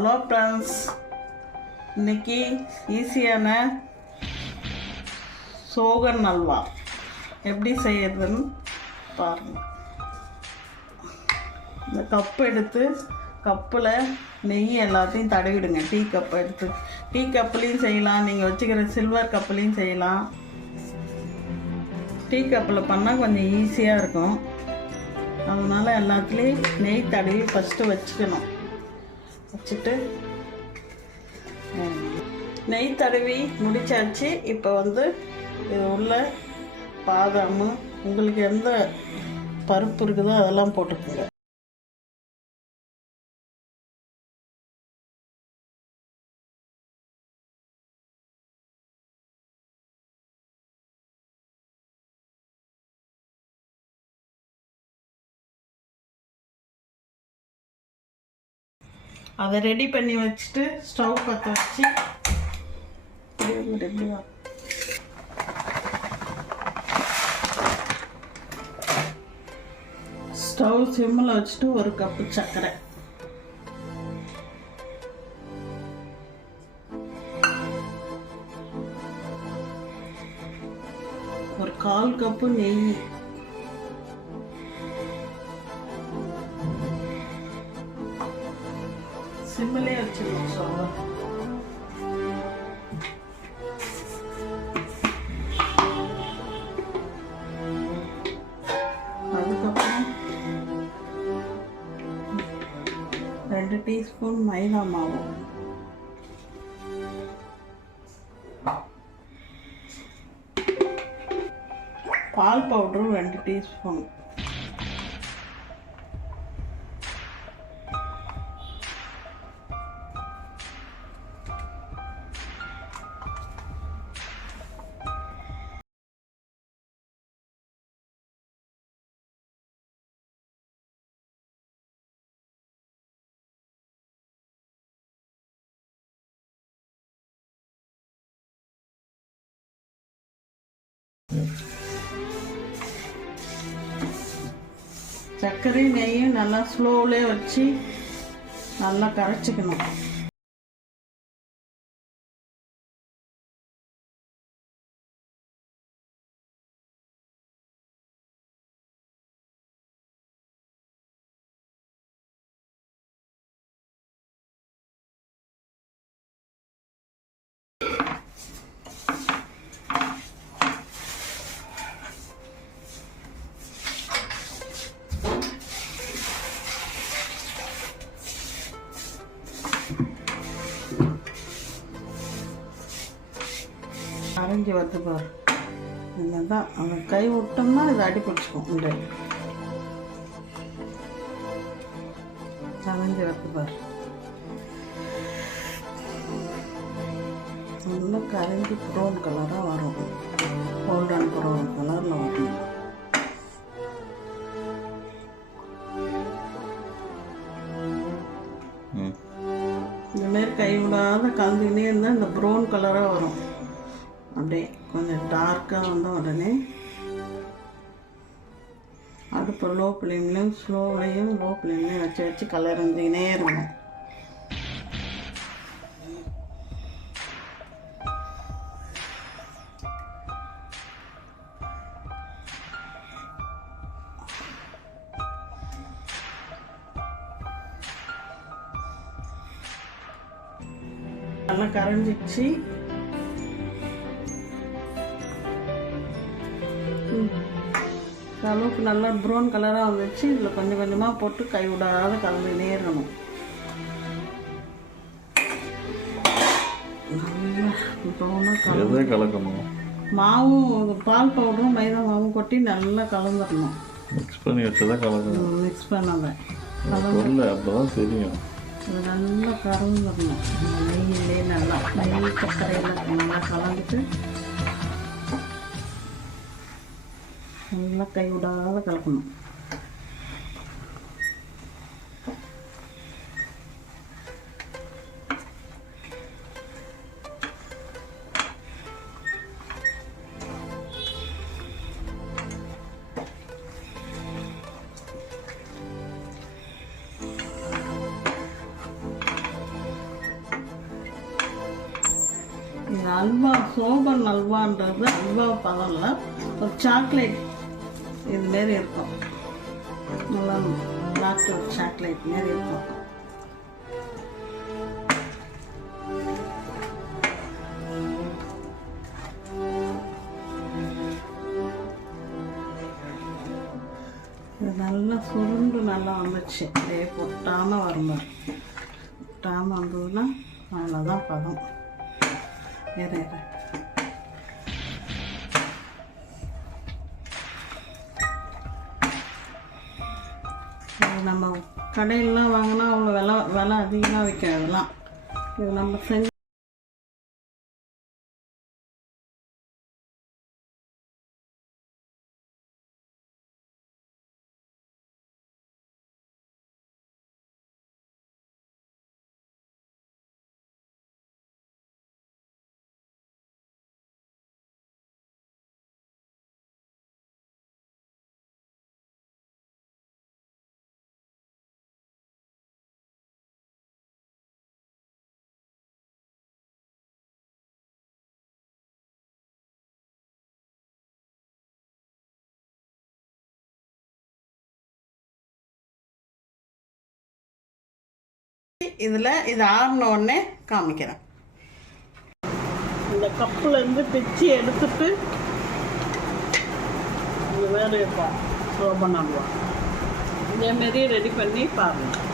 Hello friends, இன்னைக்கு ஈஸியான சோகன் அல்வா எப்படி செய்யறதுன்னு பாருங்கள். இந்த கப்பு எடுத்து கப்பில் நெய் எல்லாத்தையும் தடவிடுங்க. டீ கப்பை எடுத்து டீ கப்புலேயும் செய்யலாம், நீங்கள் வச்சுக்கிற சில்வர் கப்புலேயும் செய்யலாம். டீ கப்பில் பண்ணால் கொஞ்சம் ஈஸியாக இருக்கும். அதனால் எல்லாத்துலேயும் நெய் தடவி ஃபஸ்ட்டு வச்சுக்கணும். வச்சுட்டு நெய் தடவி முடிச்சாச்சு. இப்போ இது உள்ள பாதாம், உங்களுக்கு எந்த பருப்பு இருக்குதோ அதெல்லாம் போட்டுக்கோங்க. அதை ரெடி பண்ணி வச்சுட்டு ஸ்டவ் பற்ற வச்சு ஸ்டவ் சிம்மில் வச்சுட்டு ஒரு கப்பு சர்க்கரை, ஒரு 1/4 கப்பு நெய், சிம்மிலே வச்சுருவோம் ஸ்டவ். அதுக்கப்புறம் 2 டீஸ்பூன் மைதா மாவு, பால் பவுடரு 2 டீஸ்பூன், சர்க்கரை நெய்யும் நல்லா ஸ்லோவிலே வச்சு நல்லா கரைச்சிக்கணும். அரைஞ்சி வருது பாரு, இதுதான் அந்த கை விட்டோம்னா இது அடி பிடிச்சிக்கும். இந்த அரைஞ்சி வருது பாரு, நல்லா கரைஞ்சி ப்ரௌன் கலராக வரும். கோல்டன் ப்ரௌன் கலரில் வரும். இந்தமாரி கை விடாத கலந்துக்கினே இருந்தால் இந்த ப்ரௌன் கலராக வரும். அப்படியே கொஞ்சம் டார்க்காக வந்தால் உடனே அடுப்பு லோ ஃப்ளேம்லையும் ஸ்லோவிலையும் லோ ஃப்ளேம்லையும் வச்சு வச்சு கலர் இருந்துக்கினே இருக்கணும். நல்லா கரைஞ்சிச்சு. அளவுக்கு நல்லா ப்ரௌன் கலராக வந்துச்சு. இதில் கொஞ்சம் கொஞ்சமாக போட்டு கை விடாத கலந்துக்கினே இருக்கணும். நல்லா ப்ரௌனாக கலக்கணும். மாவும் பால் பவுடரும் மைதா மாவும் கொட்டி நல்லா கலந்துடணும். மிக்ஸ் பண்ணி வச்சதான் கலக்கணும். மிக்ஸ் பண்ணாத அப்போதான் தெரியும். அது நல்லா கலந்துடணும். நெய்யிலே நல்லா நெய் சர்க்கரையில் நல்லா கலந்துட்டு நல்லா கை விடாத கலக்கணும். இது அல்வா, சோபன் அல்வான்றது அல்வா பதம் இல்லை, ஒரு சாக்லேட் இதுமாரி இருக்கும். நல்லா டாக்டர் சாக்லேட் மாரி இருக்கும். இது நல்லா சுருண்டு நல்லா வந்துச்சு. அப்படியே பொட்டாமல் வரும்போது, பொட்டாமல் வந்ததுன்னா அவ்வளோதான் பதம். வேறு நம்ம கடையிலலாம் வாங்கினா அவ்வளோ விலை அதிகமாக விற்கும். இதெல்லாம் இது நம்ம செஞ்சு இதில் இது ஆறின உடனே காமிக்கிறேன். இந்த கப்புலேருந்து பிச்சு எடுத்துட்டு இது வேறு இருப்போம். சோபன் அல்வா இதேமாரி ரெடி பண்ணி பாருங்கள்.